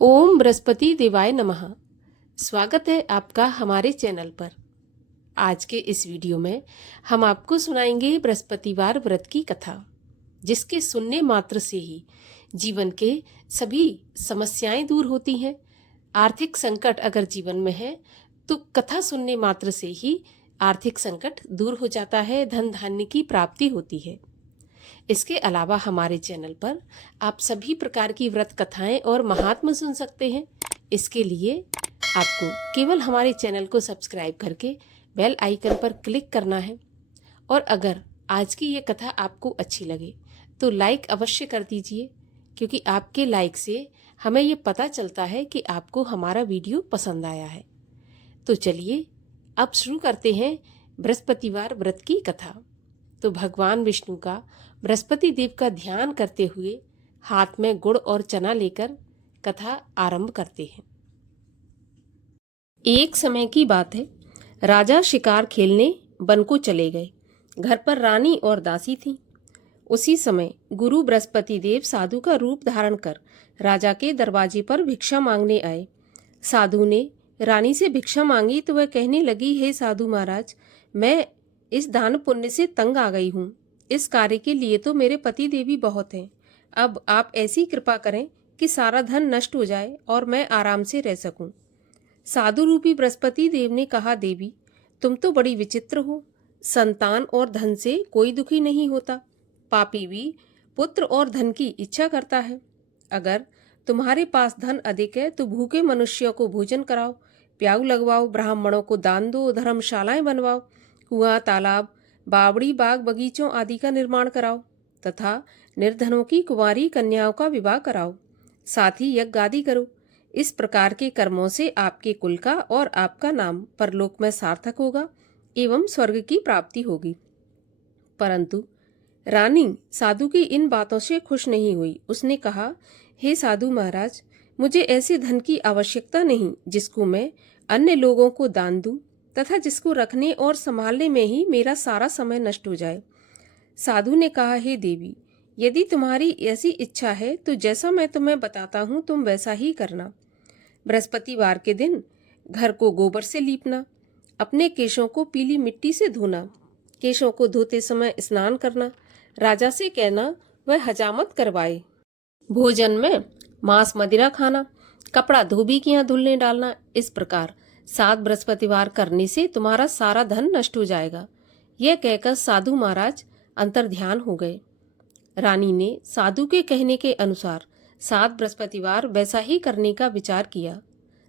ओम बृहस्पति देवाय नमः। स्वागत है आपका हमारे चैनल पर। आज के इस वीडियो में हम आपको सुनाएंगे बृहस्पतिवार व्रत की कथा, जिसके सुनने मात्र से ही जीवन के सभी समस्याएं दूर होती हैं। आर्थिक संकट अगर जीवन में है तो कथा सुनने मात्र से ही आर्थिक संकट दूर हो जाता है, धन धान्य की प्राप्ति होती है। इसके अलावा हमारे चैनल पर आप सभी प्रकार की व्रत कथाएं और महात्म सुन सकते हैं। इसके लिए आपको केवल हमारे चैनल को सब्सक्राइब करके बेल आइकन पर क्लिक करना है। और अगर आज की ये कथा आपको अच्छी लगे तो लाइक अवश्य कर दीजिए, क्योंकि आपके लाइक से हमें ये पता चलता है कि आपको हमारा वीडियो पसंद आया है। तो चलिए अब शुरू करते हैं बृहस्पतिवार व्रत की कथा। तो भगवान विष्णु का बृहस्पति देव का ध्यान करते हुए हाथ में गुड़ और चना लेकर कथा आरंभ करते हैं। एक समय की बात है, राजा शिकार खेलने वन को चले गए। घर पर रानी और दासी थी। उसी समय गुरु बृहस्पति देव साधु का रूप धारण कर राजा के दरवाजे पर भिक्षा मांगने आए। साधु ने रानी से भिक्षा मांगी तो वह कहने लगी, हे साधु महाराज, मैं इस दान पुण्य से तंग आ गई हूँ। इस कार्य के लिए तो मेरे पति देवी बहुत हैं। अब आप ऐसी कृपा करें कि सारा धन नष्ट हो जाए और मैं आराम से रह सकूं। साधु रूपी बृहस्पति देव ने कहा, देवी तुम तो बड़ी विचित्र हो। संतान और धन से कोई दुखी नहीं होता। पापी भी पुत्र और धन की इच्छा करता है। अगर तुम्हारे पास धन अधिक है तो भूखे मनुष्यों को भोजन कराओ, प्याऊ लगवाओ, ब्राह्मणों को दान दो, धर्मशालाएं बनवाओ, कुआं, तालाब, बावड़ी, बाग, बगीचों आदि का निर्माण कराओ तथा निर्धनों की कुंवारी कन्याओं का विवाह कराओ। साथ ही यज्ञ आदि करो। इस प्रकार के कर्मों से आपके कुल का और आपका नाम परलोक में सार्थक होगा एवं स्वर्ग की प्राप्ति होगी। परंतु रानी साधु की इन बातों से खुश नहीं हुई। उसने कहा, हे साधु महाराज, मुझे ऐसे धन की आवश्यकता नहीं जिसको मैं अन्य लोगों को दान दूं तथा जिसको रखने और संभालने में ही मेरा सारा समय नष्ट हो जाए। साधु ने कहा, हे देवी, यदि तुम्हारी ऐसी इच्छा है तो जैसा मैं तुम्हें बताता हूँ तुम वैसा ही करना। बृहस्पतिवार के दिन घर को गोबर से लीपना, अपने केशों को पीली मिट्टी से धोना, केशों को धोते समय स्नान करना, राजा से कहना वह हजामत करवाए, भोजन में मांस मदिरा खाना, कपड़ा धोबी के यहाँ धुलने डालना। इस प्रकार 7 बृहस्पतिवार करने से तुम्हारा सारा धन नष्ट हो जाएगा। यह कहकर साधु महाराज अंतर्ध्यान हो गए। रानी ने साधु के कहने के अनुसार 7 बृहस्पतिवार वैसा ही करने का विचार किया।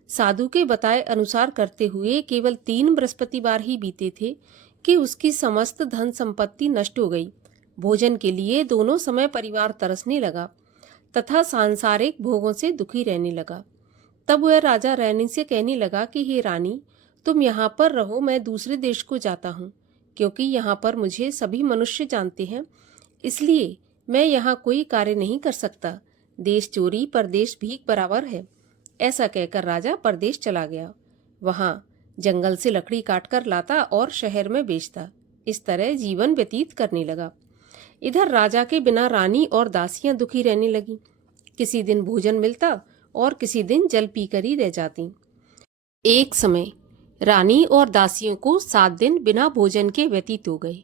साधु के बताए अनुसार करते हुए केवल 3 बृहस्पतिवार ही बीते थे कि उसकी समस्त धन संपत्ति नष्ट हो गई। भोजन के लिए दोनों समय परिवार तरसने लगा तथा सांसारिक भोगों से दुखी रहने लगा। तब वह राजा रानी से कहने लगा कि हे रानी, तुम यहाँ पर रहो, मैं दूसरे देश को जाता हूँ, क्योंकि यहाँ पर मुझे सभी मनुष्य जानते हैं, इसलिए मैं यहाँ कोई कार्य नहीं कर सकता। देश चोरी परदेश भीख बराबर है। ऐसा कहकर राजा परदेश चला गया। वहाँ जंगल से लकड़ी काटकर लाता और शहर में बेचता। इस तरह जीवन व्यतीत करने लगा। इधर राजा के बिना रानी और दासियां दुखी रहने लगी। किसी दिन भोजन मिलता और किसी दिन जल पीकर ही रह जाती। एक समय रानी और दासियों को 7 दिन बिना भोजन के व्यतीत हो गए।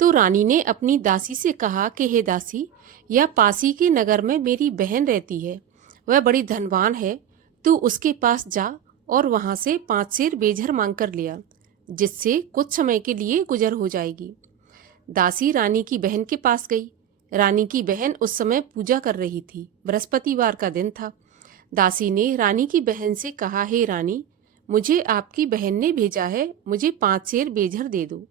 तो रानी ने अपनी दासी से कहा कि हे दासी, यह पासी के नगर में मेरी बहन रहती है, वह बड़ी धनवान है, तू उसके पास जा और वहां से 5 सेर बेझर मांग कर लिया, जिससे कुछ समय के लिए गुजर हो जाएगी। दासी रानी की बहन के पास गई। रानी की बहन उस समय पूजा कर रही थी। बृहस्पतिवार का दिन था। दासी ने रानी की बहन से कहा, हे रानी, मुझे आपकी बहन ने भेजा है, मुझे 5 सेर बेझर दे दो।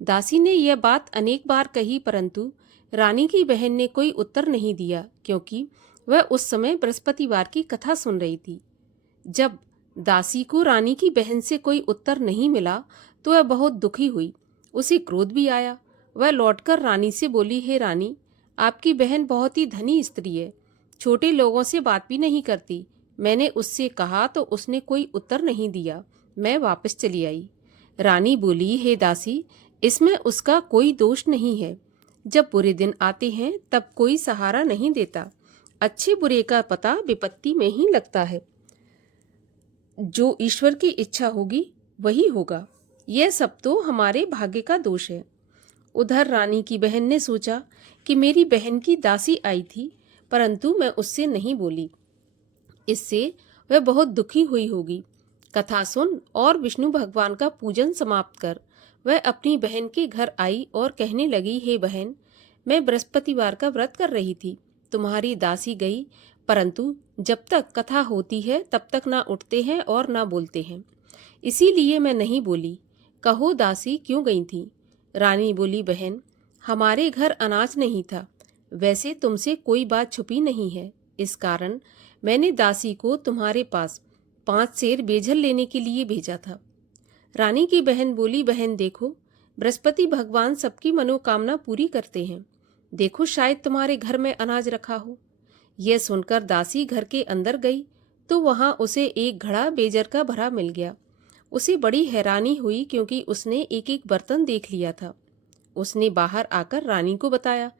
दासी ने यह बात अनेक बार कही, परंतु रानी की बहन ने कोई उत्तर नहीं दिया, क्योंकि वह उस समय बृहस्पतिवार की कथा सुन रही थी। जब दासी को रानी की बहन से कोई उत्तर नहीं मिला तो वह बहुत दुखी हुई। उसे क्रोध भी आया। वह लौटकर रानी से बोली, हे रानी, आपकी बहन बहुत ही धनी स्त्री है, छोटे लोगों से बात भी नहीं करती। मैंने उससे कहा तो उसने कोई उत्तर नहीं दिया। मैं वापस चली आई। रानी बोली, हे दासी, इसमें उसका कोई दोष नहीं है। जब बुरे दिन आते हैं तब कोई सहारा नहीं देता। अच्छे बुरे का पता विपत्ति में ही लगता है। जो ईश्वर की इच्छा होगी वही होगा। यह सब तो हमारे भाग्य का दोष है। उधर रानी की बहन ने सोचा कि मेरी बहन की दासी आई थी, परंतु मैं उससे नहीं बोली। इससे वह बहुत दुखी हुई होगी। कथा सुन और विष्णु भगवान का पूजन समाप्त कर वह अपनी बहन के घर आई और कहने लगी, हे बहन, मैं बृहस्पतिवार का व्रत कर रही थी। तुम्हारी दासी गई, परंतु जब तक कथा होती है तब तक ना उठते हैं और ना बोलते हैं, इसीलिए मैं नहीं बोली। कहो दासी क्यों गई थी? रानी बोली, बहन, हमारे घर अनाज नहीं था। वैसे तुमसे कोई बात छुपी नहीं है, इस कारण मैंने दासी को तुम्हारे पास 5 सेर बेझल लेने के लिए भेजा था। रानी की बहन बोली, बहन देखो, बृहस्पति भगवान सबकी मनोकामना पूरी करते हैं। देखो शायद तुम्हारे घर में अनाज रखा हो। यह सुनकर दासी घर के अंदर गई तो वहां उसे एक घड़ा बेजर का भरा मिल गया। उसे बड़ी हैरानी हुई क्योंकि उसने एक एक बर्तन देख लिया था। उसने बाहर आकर रानी को बताया।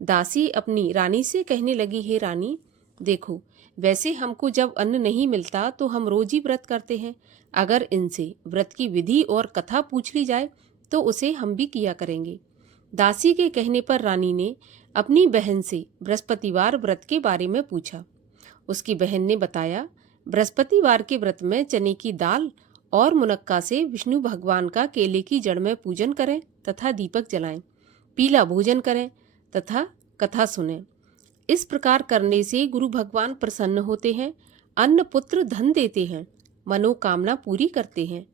दासी अपनी रानी से कहने लगी, हे रानी, देखो, वैसे हमको जब अन्न नहीं मिलता तो हम रोज ही व्रत करते हैं। अगर इनसे व्रत की विधि और कथा पूछ ली जाए तो उसे हम भी किया करेंगे। दासी के कहने पर रानी ने अपनी बहन से बृहस्पतिवार व्रत के बारे में पूछा। उसकी बहन ने बताया, बृहस्पतिवार के व्रत में चने की दाल और मुनक्का से विष्णु भगवान का केले की जड़ में पूजन करें तथा दीपक जलाएं, पीला भोजन करें तथा कथा सुनें। इस प्रकार करने से गुरु भगवान प्रसन्न होते हैं, अन्न पुत्र धन देते हैं, मनोकामना पूरी करते हैं।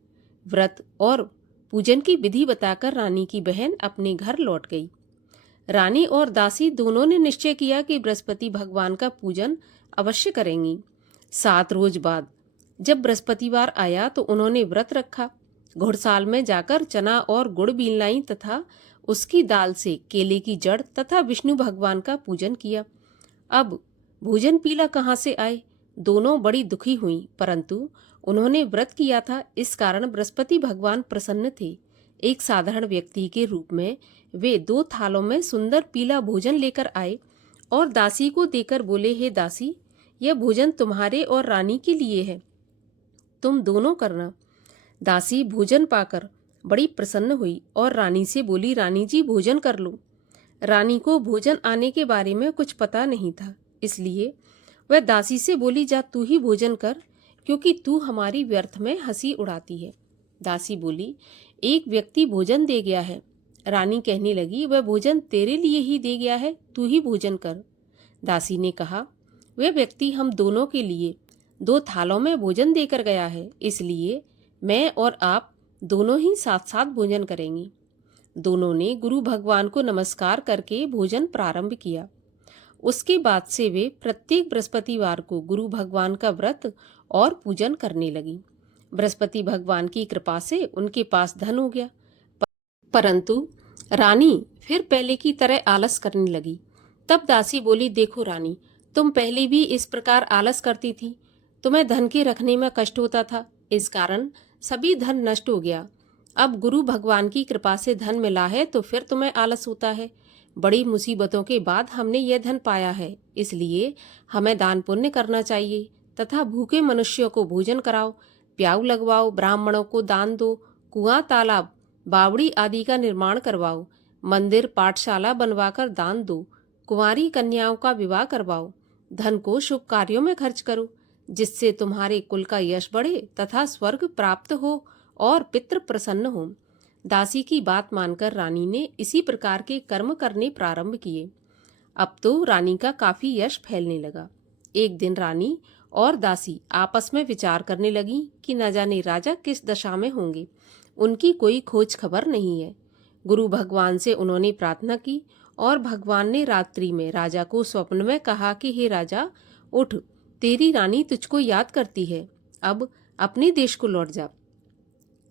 व्रत और पूजन की विधि बताकर रानी की बहन अपने घर लौट गई। रानी और दासी दोनों ने निश्चय किया कि बृहस्पति भगवान का पूजन अवश्य करेंगी। 7 रोज बाद जब बृहस्पतिवार आया तो उन्होंने व्रत रखा। घुड़साल में जाकर चना और गुड़ बीन लाई तथा उसकी दाल से केले की जड़ तथा विष्णु भगवान का पूजन किया। अब भोजन पीला कहाँ से आए? दोनों बड़ी दुखी हुई, परंतु उन्होंने व्रत किया था, इस कारण बृहस्पति भगवान प्रसन्न थे। एक साधारण व्यक्ति के रूप में वे 2 थालों में सुंदर पीला भोजन लेकर आए और दासी को देकर बोले, हे दासी, यह भोजन तुम्हारे और रानी के लिए है, तुम दोनों करना। दासी भोजन पाकर बड़ी प्रसन्न हुई और रानी से बोली, रानी जी भोजन कर लो। रानी को भोजन आने के बारे में कुछ पता नहीं था, इसलिए वह दासी से बोली, जा तू ही भोजन कर, क्योंकि तू हमारी व्यर्थ में हंसी उड़ाती है। दासी बोली, एक व्यक्ति भोजन दे गया है। रानी कहने लगी, वह भोजन तेरे लिए ही दे गया है, तू ही भोजन कर। दासी ने कहा, वह व्यक्ति हम दोनों के लिए 2 थालों में भोजन देकर गया है, इसलिए मैं और आप दोनों ही साथ साथ भोजन करेंगी। दोनों ने गुरु भगवान को नमस्कार करके भोजन प्रारंभ किया। उसके बाद से वे प्रत्येक बृहस्पतिवार को गुरु भगवान का व्रत और पूजन करने लगी। बृहस्पति भगवान की कृपा से उनके पास धन हो गया, परंतु रानी फिर पहले की तरह आलस करने लगी। तब दासी बोली, देखो रानी, तुम पहले भी इस प्रकार आलस करती थी, तुम्हें धन के रखने में कष्ट होता था, इस कारण सभी धन नष्ट हो गया। अब गुरु भगवान की कृपा से धन मिला है तो फिर तुम्हें आलस होता है। बड़ी मुसीबतों के बाद हमने यह धन पाया है, इसलिए हमें दान पुण्य करना चाहिए तथा भूखे मनुष्यों को भोजन कराओ, प्याऊ लगवाओ, ब्राह्मणों को दान दो, कुआं, तालाब, बावड़ी आदि का निर्माण करवाओ, मंदिर, पाठशाला बनवाकर दान दो, कुंवारी कन्याओं का विवाह करवाओ, धन को शुभ कार्यों में खर्च करो, जिससे तुम्हारे कुल का यश बढ़े तथा स्वर्ग प्राप्त हो और पितृ प्रसन्न हो। दासी की बात मानकर रानी ने इसी प्रकार के कर्म करने प्रारंभ किए। अब तो रानी का काफी यश फैलने लगा। एक दिन रानी और दासी आपस में विचार करने लगी कि न जाने राजा किस दशा में होंगे, उनकी कोई खोज खबर नहीं है। गुरु भगवान से उन्होंने प्रार्थना की और भगवान ने रात्रि में राजा को स्वप्न में कहा कि हे राजा, उठ, तेरी रानी तुझको याद करती है, अब अपने देश को लौट जा।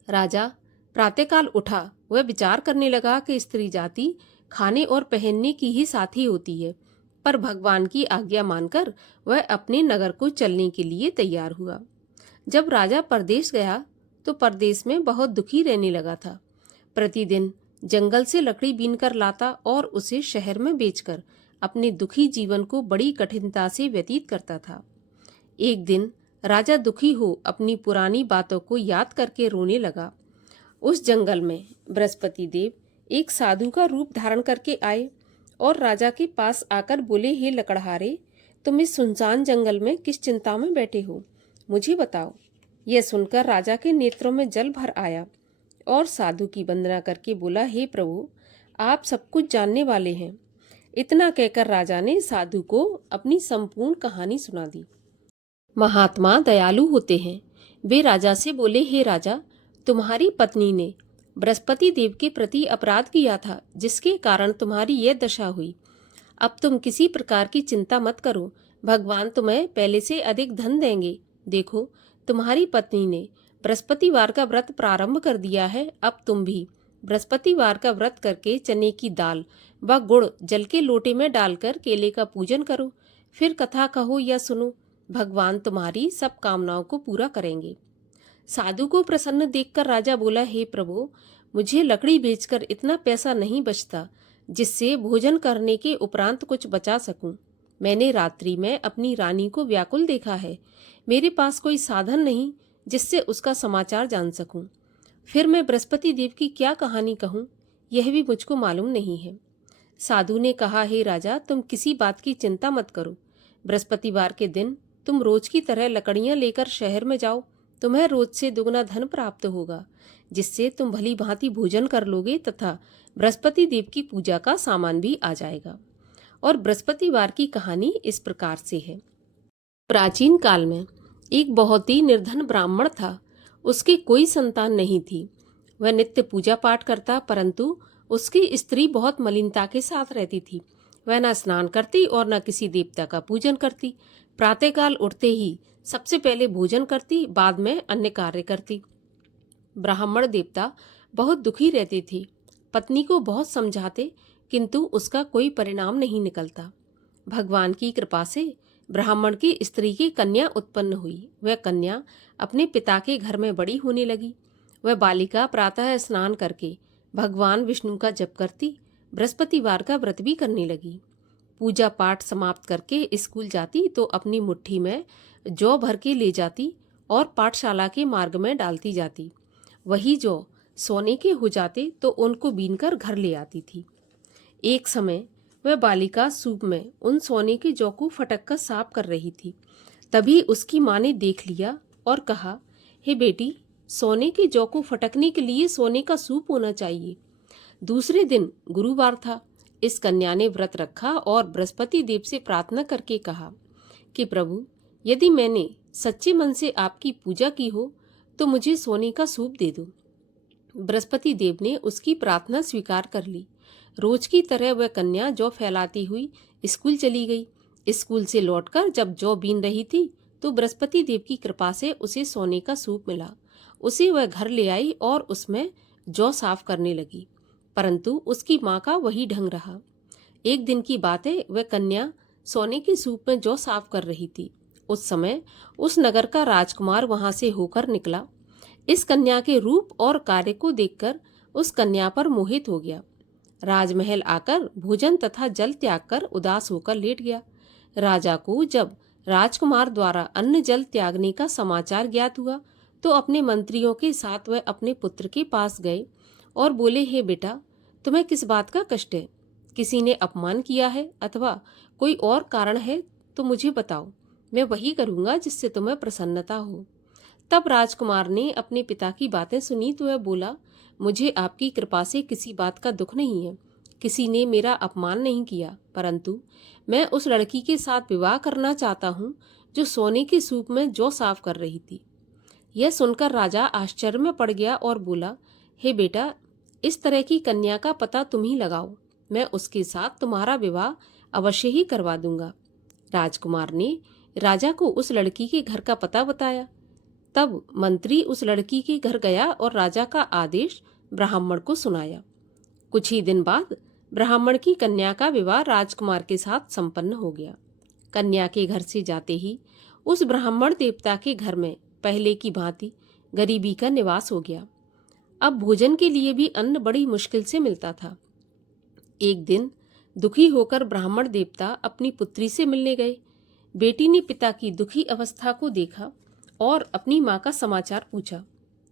राजा प्रातःकाल उठा। वह विचार करने लगा कि स्त्री जाति खाने और पहनने की ही साथी होती है, पर भगवान की आज्ञा मानकर वह अपने नगर को चलने के लिए तैयार हुआ। जब राजा परदेश गया तो परदेश में बहुत दुखी रहने लगा था। प्रतिदिन जंगल से लकड़ी बीनकर लाता और उसे शहर में बेचकर अपने दुखी जीवन को बड़ी कठिनता से व्यतीत करता था। एक दिन राजा दुखी हो अपनी पुरानी बातों को याद करके रोने लगा। उस जंगल में बृहस्पति देव एक साधु का रूप धारण करके आए और राजा के पास आकर बोले, हे लकड़हारे, तुम इस सुनसान जंगल में किस चिंता में बैठे हो, मुझे बताओ। यह सुनकर राजा के नेत्रों में जल भर आया और साधु की वंदना करके बोला, हे प्रभु, आप सब कुछ जानने वाले हैं। इतना कहकर राजा ने साधु को अपनी संपूर्ण कहानी सुना दी। महात्मा दयालु होते हैं। वे राजा से बोले, हे राजा, तुम्हारी पत्नी ने बृहस्पति देव के प्रति अपराध किया था, जिसके कारण तुम्हारी यह दशा हुई। अब तुम किसी प्रकार की चिंता मत करो, भगवान तुम्हें पहले से अधिक धन देंगे। देखो, तुम्हारी पत्नी ने बृहस्पतिवार का व्रत प्रारंभ कर दिया है। अब तुम भी बृहस्पतिवार का व्रत करके चने की दाल व गुड़ जल के लोटे में डालकर केले का पूजन करो, फिर कथा कहो या सुनो। भगवान तुम्हारी सब कामनाओं को पूरा करेंगे। साधु को प्रसन्न देखकर राजा बोला, हे प्रभु, मुझे लकड़ी बेचकर इतना पैसा नहीं बचता जिससे भोजन करने के उपरांत कुछ बचा सकूं। मैंने रात्रि में अपनी रानी को व्याकुल देखा है। मेरे पास कोई साधन नहीं जिससे उसका समाचार जान सकूं। फिर मैं बृहस्पति देव की क्या कहानी कहूं, यह भी मुझको मालूम नहीं है। साधु ने कहा, हे राजा, तुम किसी बात की चिंता मत करो। बृहस्पतिवार के दिन तुम रोज की तरह लकड़ियां लेकर शहर में जाओ। तुम्हें रोज से दुगना धन प्राप्त होगा, जिससे तुम भली भांति भोजन कर लोगे तथा बृहस्पति देव की पूजा का सामान भी आ जाएगा। और बृहस्पतिवार की कहानी इस प्रकार से है। प्राचीन काल में एक बहुत ही निर्धन ब्राह्मण था। उसकी कोई संतान नहीं थी। वह नित्य पूजा पाठ करता, परंतु उसकी स्त्री बहुत मलिनता के साथ रहती थी। वह न स्नान करती और न किसी देवता का पूजन करती। प्रातःकाल उठते ही सबसे पहले भोजन करती, बाद में अन्य कार्य करती। ब्राह्मण देवता बहुत दुखी रहते थे। पत्नी को बहुत समझाते, किंतु उसका कोई परिणाम नहीं निकलता। भगवान की कृपा से ब्राह्मण की स्त्री की कन्या उत्पन्न हुई। वह कन्या अपने पिता के घर में बड़ी होने लगी। वह बालिका प्रातः स्नान करके भगवान विष्णु का जप करती, बृहस्पतिवार का व्रत भी करने लगी। पूजा पाठ समाप्त करके स्कूल जाती तो अपनी मुट्ठी में जौ भर के ले जाती और पाठशाला के मार्ग में डालती जाती। वही जौ सोने के हो जाते तो उनको बीनकर घर ले आती थी। एक समय वह बालिका सूप में उन सोने के जौ को फटक कर साफ कर रही थी। तभी उसकी माँ ने देख लिया और कहा, हे बेटी, सोने के जौ को फटकने के लिए सोने का सूप होना चाहिए। दूसरे दिन गुरुवार था। इस कन्या ने व्रत रखा और बृहस्पति देव से प्रार्थना करके कहा कि प्रभु, यदि मैंने सच्चे मन से आपकी पूजा की हो तो मुझे सोने का सूप दे दो। बृहस्पति देव ने उसकी प्रार्थना स्वीकार कर ली। रोज की तरह वह कन्या जौ फैलाती हुई स्कूल चली गई। स्कूल से लौटकर जब जौ बीन रही थी तो बृहस्पति देव की कृपा से उसे सोने का सूप मिला। उसे वह घर ले आई और उसमें जौ साफ करने लगी, परंतु उसकी माँ का वही ढंग रहा। एक दिन की बात है, वह कन्या सोने के सूप में जौ साफ कर रही थी। उस समय उस नगर का राजकुमार वहां से होकर निकला। इस कन्या के रूप और कार्य को देखकर उस कन्या पर मोहित हो गया। राजमहल आकर भोजन तथा जल त्याग कर उदास होकर लेट गया। राजा को जब राजकुमार द्वारा अन्न जल त्यागने का समाचार ज्ञात हुआ तो अपने मंत्रियों के साथ वह अपने पुत्र के पास गए और बोले, हे बेटा, तुम्हें किस बात का कष्ट है? किसी ने अपमान किया है अथवा कोई और कारण है तो मुझे बताओ, मैं वही करूंगा जिससे तुम्हें प्रसन्नता हो। तब राजकुमार ने अपने पिता की बातें सुनी तो वह बोला, मुझे आपकी कृपा से किसी बात का दुख नहीं है। किसी ने मेरा अपमान नहीं किया, परंतु मैं उस लड़की के साथ विवाह करना चाहता हूँ जो सोने के सूप में जौ साफ कर रही थी। यह सुनकर राजा आश्चर्य में पड़ गया और बोला, हे बेटा, इस तरह की कन्या का पता तुम ही लगाओ। मैं उसके साथ तुम्हारा विवाह अवश्य ही करवा दूंगा। राजकुमार ने राजा को उस लड़की के घर का पता बताया। तब मंत्री उस लड़की के घर गया और राजा का आदेश ब्राह्मण को सुनाया। कुछ ही दिन बाद ब्राह्मण की कन्या का विवाह राजकुमार के साथ संपन्न हो गया। कन्या के घर से जाते ही उस ब्राह्मण देवता के घर में पहले की भांति गरीबी का निवास हो गया। अब भोजन के लिए भी अन्न बड़ी मुश्किल से मिलता था। एक दिन दुखी होकर ब्राह्मण देवता अपनी पुत्री से मिलने गए। बेटी ने पिता की दुखी अवस्था को देखा और अपनी माँ का समाचार पूछा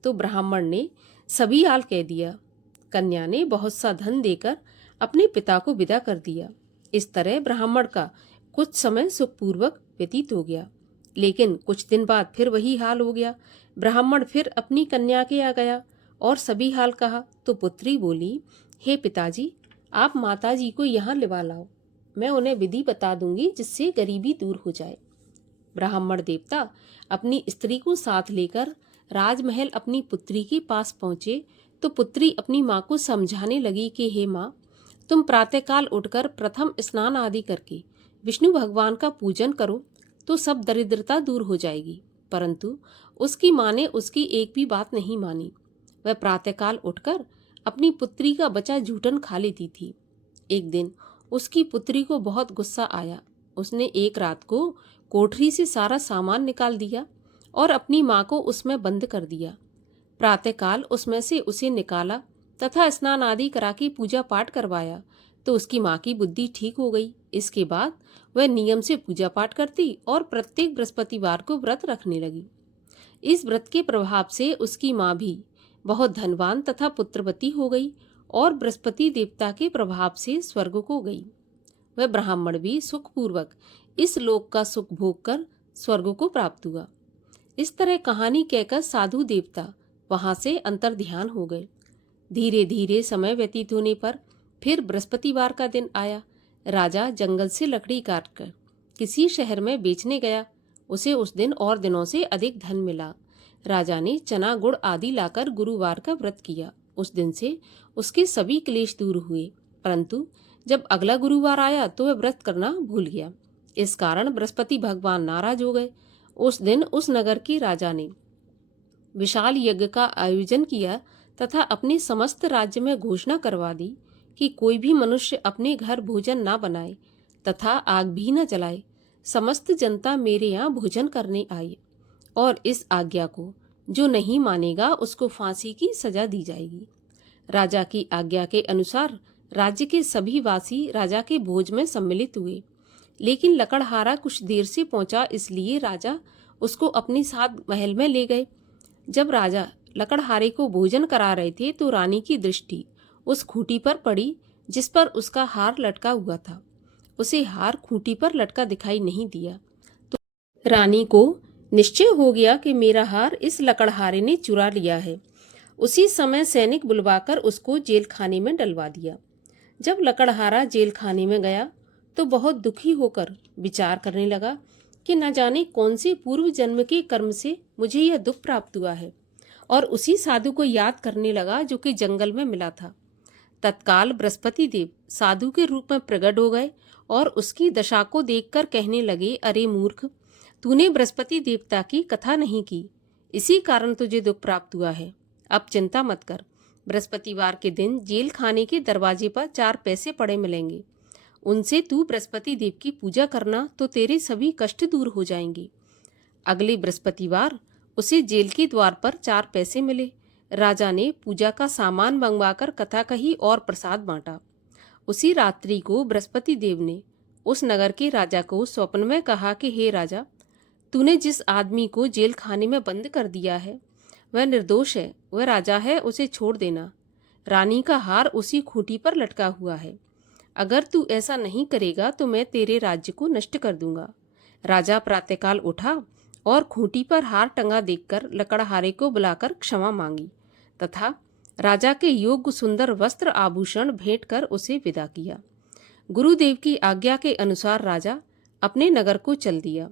तो ब्राह्मण ने सभी हाल कह दिया। कन्या ने बहुत सा धन देकर अपने पिता को विदा कर दिया। इस तरह ब्राह्मण का कुछ समय सुखपूर्वक व्यतीत हो गया, लेकिन कुछ दिन बाद फिर वही हाल हो गया। ब्राह्मण फिर अपनी कन्या के आ गया और सभी हाल कहा तो पुत्री बोली, हे पिताजी, आप माताजी को यहाँ लिवा लाओ, मैं उन्हें विधि बता दूंगी जिससे गरीबी दूर हो जाए। ब्राह्मण देवता अपनी स्त्री को साथ लेकर राजमहल अपनी पुत्री के पास पहुंचे तो पुत्री अपनी माँ को समझाने लगी कि हे माँ, तुम प्रातःकाल उठकर प्रथम स्नान आदि करके विष्णु भगवान का पूजन करो तो सब दरिद्रता दूर हो जाएगी। परंतु उसकी माँ ने उसकी एक भी बात नहीं मानी। वह प्रातःकाल उठकर अपनी पुत्री का बचा जूठन खा लेती थी। एक दिन उसकी पुत्री को बहुत गुस्सा आया। उसने एक रात को कोठरी से सारा सामान निकाल दिया और अपनी माँ को उसमें बंद कर दिया। प्रातःकाल उसमें से उसे निकाला तथा स्नान आदि करा के पूजा पाठ करवाया तो उसकी माँ की बुद्धि ठीक हो गई। इसके बाद वह नियम से पूजा पाठ करती और प्रत्येक बृहस्पतिवार को व्रत रखने लगी। इस व्रत के प्रभाव से उसकी माँ भी बहुत धनवान तथा पुत्रवती हो गई और बृहस्पति देवता के प्रभाव से स्वर्ग को गई। वह ब्राह्मण भी सुखपूर्वक इस लोक का सुख भोग कर स्वर्ग को प्राप्त हुआ। इस तरह कहानी कहकर साधु देवता वहां से अंतर्ध्यान हो गए। धीरे धीरे समय व्यतीत होने पर फिर बृहस्पतिवार का दिन आया। राजा जंगल से लकड़ी काटकर किसी शहर में बेचने गया। उसे उस दिन और दिनों से अधिक धन मिला। राजा ने चना गुड़ आदि लाकर गुरुवार का व्रत किया। उस दिन से उसके सभी क्लेश दूर हुए, परंतु जब अगला गुरुवार आया तो वह व्रत करना भूल गया। इस कारण बृहस्पति भगवान नाराज हो गए। उस दिन उस नगर के राजा ने विशाल यज्ञ का आयोजन किया तथा अपने समस्त राज्य में घोषणा करवा दी कि कोई भी मनुष्य अपने घर भोजन ना बनाए तथा आग भी न जलाए। समस्त जनता मेरे यहाँ भोजन करने आई और इस आज्ञा को जो नहीं मानेगा उसको फांसी की सजा दी जाएगी। राजा की आज्ञा के अनुसार राज्य के सभी वासी राजा के भोज में सम्मिलित हुए, लेकिन लकड़हारा कुछ देर से पहुंचा, इसलिए राजा उसको अपने साथ महल में ले गए। जब राजा लकड़हारे को भोजन करा रहे थे तो रानी की दृष्टि उस खूंटी पर पड़ी जिस पर उसका हार लटका हुआ था। उसे हार खूंटी पर लटका दिखाई नहीं दिया तो रानी को निश्चय हो गया कि मेरा हार इस लकड़हारे ने चुरा लिया है। उसी समय सैनिक बुलवाकर उसको जेल खाने में डलवा दिया। जब लकड़हारा जेल खाने में गया तो बहुत दुखी होकर विचार करने लगा कि न जाने कौन से पूर्व जन्म के कर्म से मुझे यह दुख प्राप्त हुआ है, और उसी साधु को याद करने लगा जो कि जंगल में मिला था। तत्काल बृहस्पति देव साधु के रूप में प्रकट हो गए और उसकी दशा को देखकर कहने लगे, अरे मूर्ख, तूने बृहस्पति देवता की कथा नहीं की, इसी कारण तुझे दुख प्राप्त हुआ है। अब चिंता मत कर, बृहस्पतिवार के दिन जेल खाने के दरवाजे पर 4 पैसे पड़े मिलेंगे, उनसे तू बृहस्पति देव की पूजा करना तो तेरे सभी कष्ट दूर हो जाएंगे। अगले बृहस्पतिवार उसे जेल के द्वार पर 4 पैसे मिले। राजा ने पूजा का सामान मंगवाकर कथा कही और प्रसाद बांटा। उसी रात्रि को बृहस्पति देव ने उस नगर के राजा को स्वप्न में कहा कि हे राजा, तूने जिस आदमी को जेल खाने में बंद कर दिया है वह निर्दोष है, वह राजा है, उसे छोड़ देना। रानी का हार उसी खूंटी पर लटका हुआ है। अगर तू ऐसा नहीं करेगा तो मैं तेरे राज्य को नष्ट कर दूंगा। राजा प्रातःकाल उठा और खूंटी पर हार टंगा देखकर लकड़हारे को बुलाकर क्षमा मांगी तथा राजा के योग्य सुंदर वस्त्र आभूषण भेंट कर उसे विदा किया। गुरुदेव की आज्ञा के अनुसार राजा अपने नगर को चल दिया।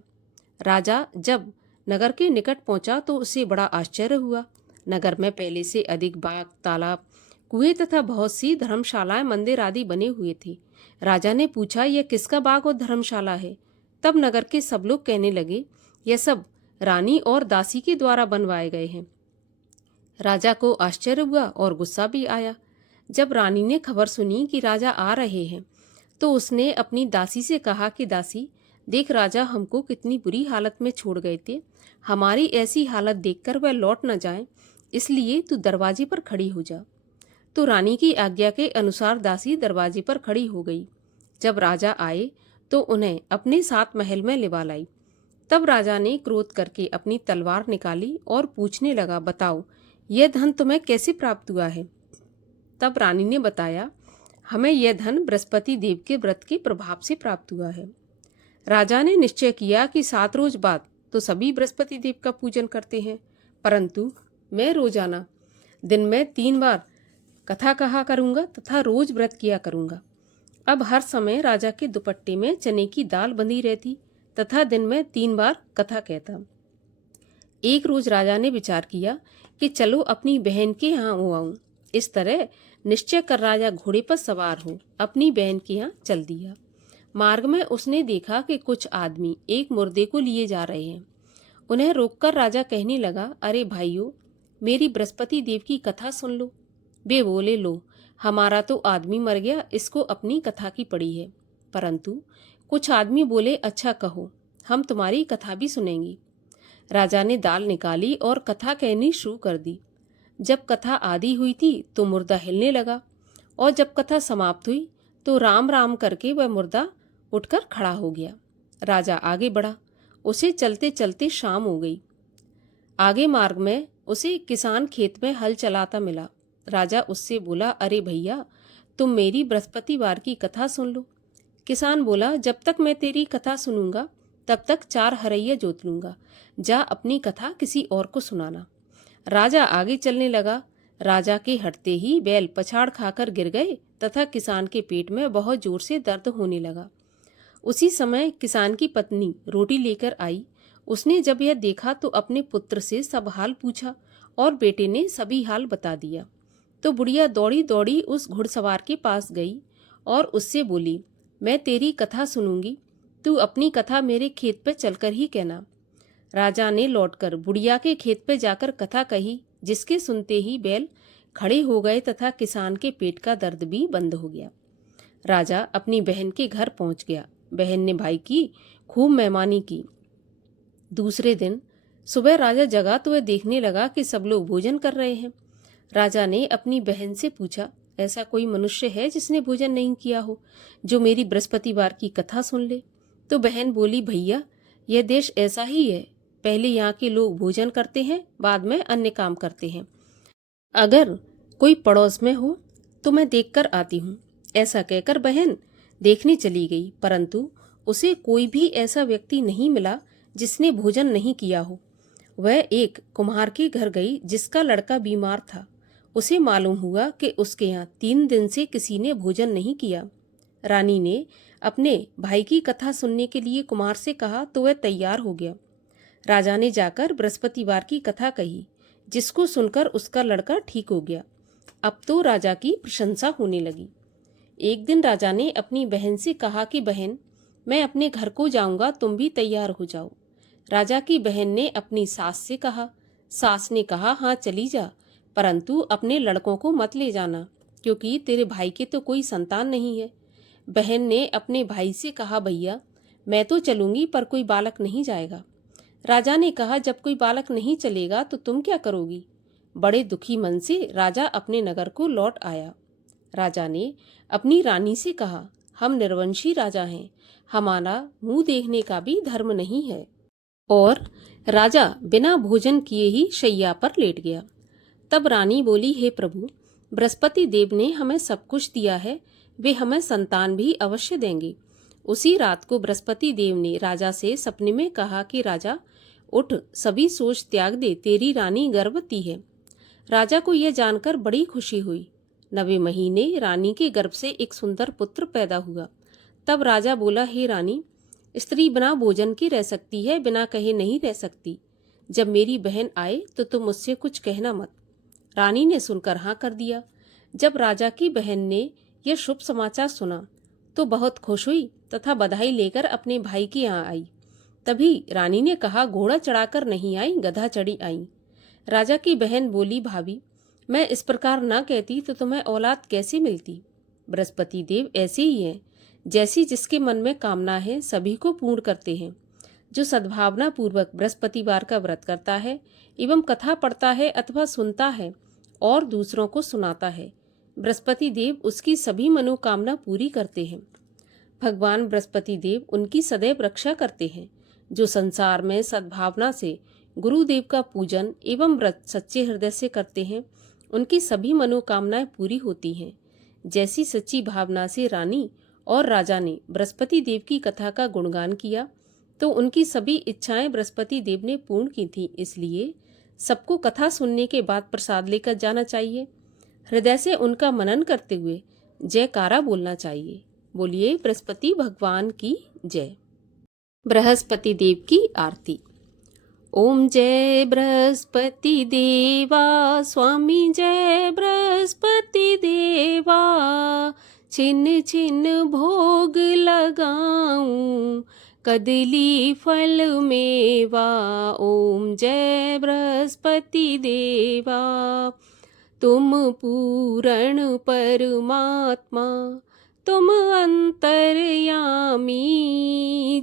राजा जब नगर के निकट पहुंचा तो उसे बड़ा आश्चर्य हुआ। नगर में पहले से अधिक बाग, तालाब, कुएं तथा बहुत सी धर्मशालाएं, मंदिर आदि बने हुए थे। राजा ने पूछा, यह किसका बाग और धर्मशाला है? तब नगर के सब लोग कहने लगे, यह सब रानी और दासी के द्वारा बनवाए गए हैं। राजा को आश्चर्य हुआ और गुस्सा भी आया। जब रानी ने खबर सुनी कि राजा आ रहे हैं तो उसने अपनी दासी से कहा कि दासी, देख राजा हमको कितनी बुरी हालत में छोड़ गए थे, हमारी ऐसी हालत देखकर वह लौट न जाए, इसलिए तू दरवाजे पर खड़ी हो जा। तो रानी की आज्ञा के अनुसार दासी दरवाजे पर खड़ी हो गई। जब राजा आए तो उन्हें अपने साथ महल में लिवा लाई। तब राजा ने क्रोध करके अपनी तलवार निकाली और पूछने लगा, बताओ यह धन तुम्हें कैसे प्राप्त हुआ है? तब रानी ने बताया, हमें यह धन बृहस्पति देव के व्रत के प्रभाव से प्राप्त हुआ है। राजा ने निश्चय किया कि 7 रोज बाद तो सभी बृहस्पति देव का पूजन करते हैं, परंतु मैं रोजाना दिन में 3 बार कथा कहा करूंगा तथा रोज व्रत किया करूंगा। अब हर समय राजा के दुपट्टे में चने की दाल बंधी रहती तथा दिन में 3 बार कथा कहता। एक रोज राजा ने विचार किया कि चलो अपनी बहन के यहाँ हो आऊं। इस तरह निश्चय कर राजा घोड़े पर सवार हो अपनी बहन के यहाँ चल दिया। मार्ग में उसने देखा कि कुछ आदमी एक मुर्दे को लिए जा रहे हैं। उन्हें रोककर राजा कहने लगा, अरे भाइयों, मेरी बृहस्पति देव की कथा सुन लो। वे बोले, लो, हमारा तो आदमी मर गया, इसको अपनी कथा की पड़ी है। परंतु कुछ आदमी बोले, अच्छा कहो, हम तुम्हारी कथा भी सुनेंगे। राजा ने दाल निकाली और कथा कहनी शुरू कर दी। जब कथा आधी हुई थी तो मुर्दा हिलने लगा और जब कथा समाप्त हुई तो राम राम करके वह मुर्दा उठकर खड़ा हो गया। राजा आगे बढ़ा। उसे चलते चलते शाम हो गई। आगे मार्ग में उसे किसान खेत में हल चलाता मिला। राजा उससे बोला, अरे भैया, तुम मेरी बृहस्पतिवार की कथा सुन लो। किसान बोला, जब तक मैं तेरी कथा सुनूंगा तब तक 4 हरैया जोत लूंगा। जा अपनी कथा किसी और को सुनाना। राजा आगे चलने लगा। राजा के हटते ही बैल पछाड़ खाकर गिर गए तथा किसान के पेट में बहुत जोर से दर्द होने लगा। उसी समय किसान की पत्नी रोटी लेकर आई। उसने जब यह देखा तो अपने पुत्र से सब हाल पूछा और बेटे ने सभी हाल बता दिया। तो बुढ़िया दौड़ी दौड़ी उस घुड़सवार के पास गई और उससे बोली, मैं तेरी कथा सुनूंगी, तू अपनी कथा मेरे खेत पर चलकर ही कहना। राजा ने लौटकर बुढ़िया के खेत पर जाकर कथा कही, जिसके सुनते ही बैल खड़े हो गए तथा किसान के पेट का दर्द भी बंद हो गया। राजा अपनी बहन के घर पहुंच गया। बहन ने भाई की खूब मेहमानी की। दूसरे दिन सुबह राजा जगा तो वह देखने लगा कि सब लोग भोजन कर रहे हैं। राजा ने अपनी बहन से पूछा, ऐसा कोई मनुष्य है जिसने भोजन नहीं किया हो, जो मेरी बृहस्पतिवार की कथा सुन ले? तो बहन बोली, भैया, यह देश ऐसा ही है। पहले यहाँ के लोग भोजन करते हैं, बाद में अन्य काम करते हैं। अगर कोई पड़ोस में हो तो मैं देखकर आती हूँ। ऐसा कहकर बहन देखने चली गई, परंतु उसे कोई भी ऐसा व्यक्ति नहीं मिला जिसने भोजन नहीं किया हो। वह एक कुम्हार के घर गई जिसका लड़का बीमार था। उसे मालूम हुआ कि उसके यहाँ 3 दिन से किसी ने भोजन नहीं किया। रानी ने अपने भाई की कथा सुनने के लिए कुम्हार से कहा तो वह तैयार हो गया। राजा ने जाकर बृहस्पतिवार की कथा कही, जिसको सुनकर उसका लड़का ठीक हो गया। अब तो राजा की प्रशंसा होने लगी। एक दिन राजा ने अपनी बहन से कहा कि बहन, मैं अपने घर को जाऊंगा, तुम भी तैयार हो जाओ। राजा की बहन ने अपनी सास से कहा। सास ने कहा, हाँ चली जा, परंतु अपने लड़कों को मत ले जाना, क्योंकि तेरे भाई के तो कोई संतान नहीं है। बहन ने अपने भाई से कहा, भैया, मैं तो चलूंगी पर कोई बालक नहीं जाएगा। राजा ने कहा, जब कोई बालक नहीं चलेगा तो तुम क्या करोगी? बड़े दुखी मन से राजा अपने नगर को लौट आया। राजा ने अपनी रानी से कहा, हम निर्वंशी राजा हैं, हमारा मुंह देखने का भी धर्म नहीं है। और राजा बिना भोजन किए ही शैया पर लेट गया। तब रानी बोली, हे प्रभु, बृहस्पति देव ने हमें सब कुछ दिया है, वे हमें संतान भी अवश्य देंगे। उसी रात को बृहस्पति देव ने राजा से सपने में कहा कि राजा उठ, सभी सोच त्याग दे, तेरी रानी गर्भवती है। राजा को यह जानकर बड़ी खुशी हुई। 9वें महीने रानी के गर्भ से एक सुंदर पुत्र पैदा हुआ। तब राजा बोला, हे रानी, स्त्री बिना भोजन के रह सकती है, बिना कहे नहीं रह सकती। जब मेरी बहन आए तो तुम मुझसे कुछ कहना मत। रानी ने सुनकर हाँ कर दिया। जब राजा की बहन ने यह शुभ समाचार सुना तो बहुत खुश हुई तथा बधाई लेकर अपने भाई के यहाँ आई। तभी रानी ने कहा, घोड़ा चढ़ाकर नहीं आई, गधा चढ़ी आई। राजा की बहन बोली, भाभी, मैं इस प्रकार ना कहती तो तुम्हें औलाद कैसे मिलती? बृहस्पति देव ऐसे ही हैं, जैसी जिसके मन में कामना है सभी को पूर्ण करते हैं। जो सद्भावना पूर्वक बृहस्पतिवार का व्रत करता है एवं कथा पढ़ता है अथवा सुनता है और दूसरों को सुनाता है, बृहस्पति देव उसकी सभी मनोकामना पूरी करते हैं। भगवान बृहस्पति देव उनकी सदैव रक्षा करते हैं। जो संसार में सद्भावना से गुरुदेव का पूजन एवं व्रत सच्चे हृदय से करते हैं, उनकी सभी मनोकामनाएं पूरी होती हैं। जैसी सच्ची भावना से रानी और राजा ने बृहस्पति देव की कथा का गुणगान किया, तो उनकी सभी इच्छाएं बृहस्पति देव ने पूर्ण की थी। इसलिए सबको कथा सुनने के बाद प्रसाद लेकर जाना चाहिए। हृदय से उनका मनन करते हुए जयकारा बोलना चाहिए। बोलिए बृहस्पति भगवान की जय। बृहस्पति देव की आरती। ओम जय बृहस्पति देवा, स्वामी जय बृहस्पति देवा। छिन छिन भोग लगाऊं, कदली फल मेवा। ओम जय बृहस्पति देवा। तुम पूर्ण परमात्मा, तुम अंतर्यामी।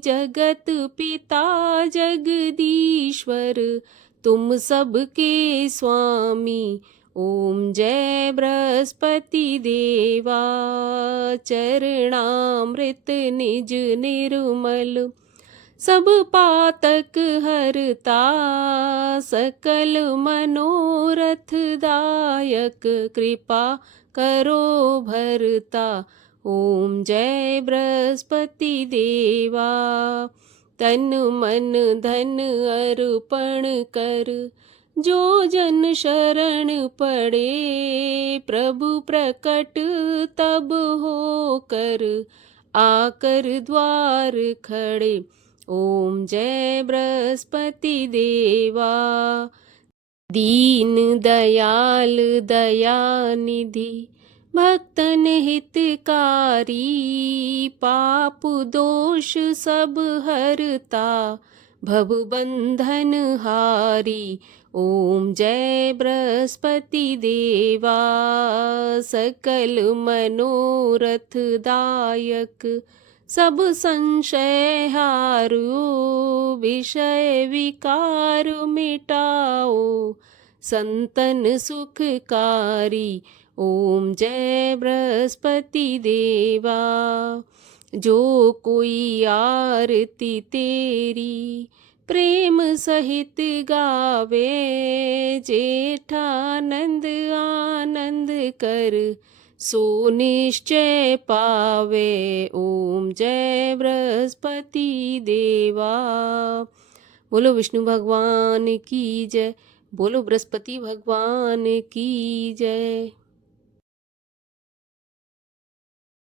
जगत पिता जगदीश्वर, तुम सबके स्वामी। ओम जय बृहस्पति देवा। चरणामृत निज निर्मल, सब पातक हरता। सकल मनोरथ दायक, कृपा करो भरता। ओम जय बृहस्पति देवा। तन मन धन अर्पण कर, जो जन शरण पड़े। प्रभु प्रकट तब हो कर, आकर द्वार खड़े। ओम जय बृहस्पति देवा। दीन दयाल दयानिधि, भक्तन हितकारी। पाप दोष सब हरता, भव बंधन हारी। ओम जय बृहस्पति देवा। सकल मनोरथ दायक, सब संशय हारो। विषय विकार मिटाओ, संतन सुखकारी। ओम जय बृहस्पति देवा। जो कोई आरती तेरी, प्रेम सहित गावे। जेठानंद आनंद कर, सो निश्चय पावे। ओम जय बृहस्पति देवा। बोलो विष्णु भगवान की जय। बोलो बृहस्पति भगवान की जय।